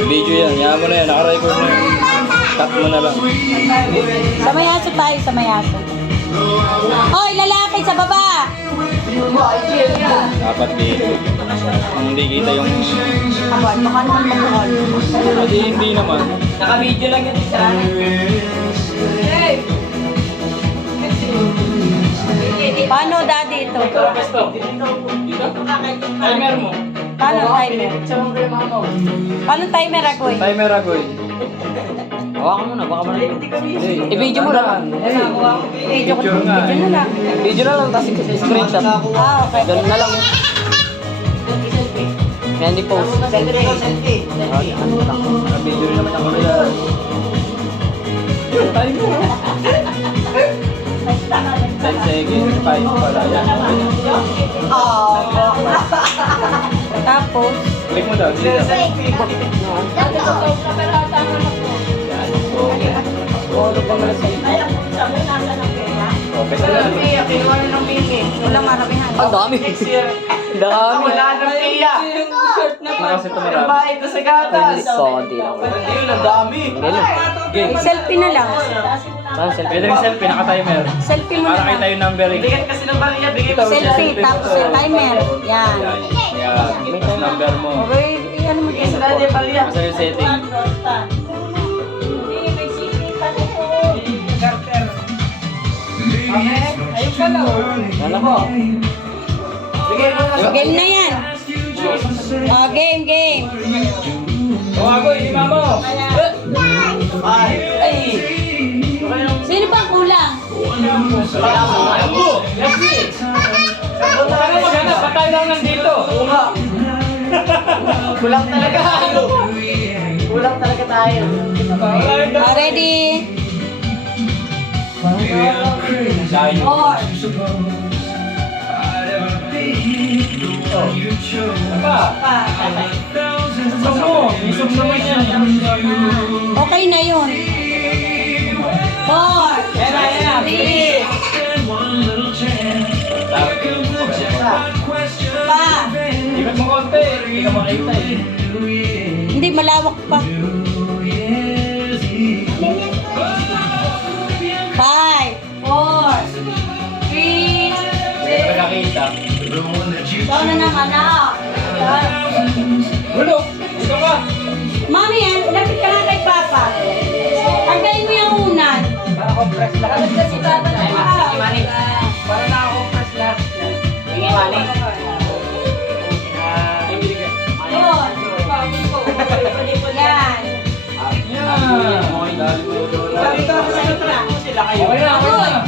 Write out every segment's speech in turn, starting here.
video yan. Yaman mo na yan. Naka-record na yan. Cut mo na lang. Sa may aso tayo, sa may aso. Hoy, lalaki sa baba! Dapat dito. Kung hindi kita yung... Abon, baka naman mag-call. Kasi hindi naman. Naka-video lang yun isa. Paano daddy ito? Dito? Timer mo. Paano timer? Paano timer ako eh? Timer ako eh. Hawakan mo na, baka mali. I-video mo lang. Video Picture nga. Video na lang. Video na lang, tapos screenshot. Ah, okay. Ganun na lang. Kaya hindi post. Naka-video rin naman ako yan. Timer. 10 seconds, 5 pala yan. Tapos, Click mo daw. Dito. Okay na. wala maramihan. Ang dami. Dami. Wala na piya. Kasi tumarap. Bahay ko sa gatas. Sorry lang. Hindi, ang dami. Okay. Selfie na lang. Saan selfie? Pwede rin selfie, naka-timer. Selfie mo Para na kita lang. yung numbering. Bigyan kasi ng bariya, bigay mo Selfie, tapos yung timer. Yan. Yan. Tapos number mo. Okay, ano mo Bigay sa daddy bariya. Masa yung setting. Ayun pala. Wala ko. Bigay mo na. Game na yan. Oh, game. Tawago, hindi mamo. Ay. Ay. Sino bang kulang? Ambo! Leslie! Ano maghanap? Ba't tayo lang nandito? Kulang talaga tayo. Kulang talaga tayo. Oh, ready? Layo. Four. Apa? Isog mo. Isog naman yan. Okay na yun. 4. Yan. 3. Pa. Ibig mo konti. Hindi ka makita eh. Hindi, malawak pa. 5, 4, 3, Hindi ka nakakita. ikaw na ng anak. Gulo! Dito ka! Mami, lapit ka nga kay Papa. Tanggalin mo yung unan. Para compress lahat. Tapos si Papa na Mani. Para na-compress lahat. Bigay mani. Yun. Yan. Yan! Dito ako sa sutra. Sila kayo. Okay na, okay na.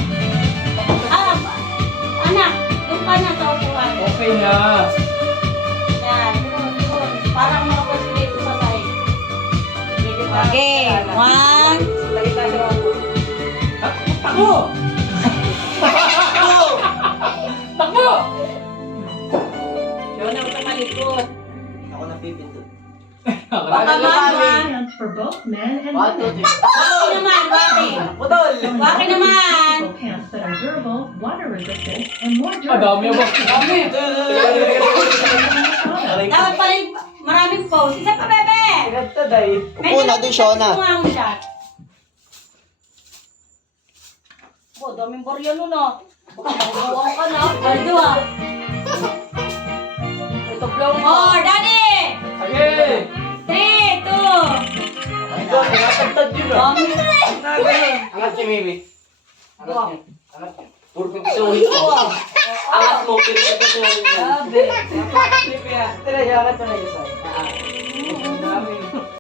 Ah, anak, doon ka na sa upuan. Okay na. Yan. Doon. Parang makapos dito sa side. Okay. 1. Takbo! Takbo! Yun ang kamalikot. Ako napipindot. Baka man. For both men and One, two, women. three. Waki naman, waki. Putol! Waki naman. Pants that are durable, water resistant, and more Ah, dami durable. ako. Dami! Dapat pala yung maraming pose. Isa pa, bebe. Pinagta, day. Upo na din siya na. Oh, daming barya nun ah. Baka mabubuang ka na. Aldo ah. Ito blow more. Daddy! Okay! 3, 2. Ito, tinatagtad yun ah. Mami. Angat niya, Mimi. Angat niya. Angat niya. Puro pagsuhin ko. Angat mo, pinagpagsuhin mo. Grabe. Tira, angat mo na yun, sir. Dami.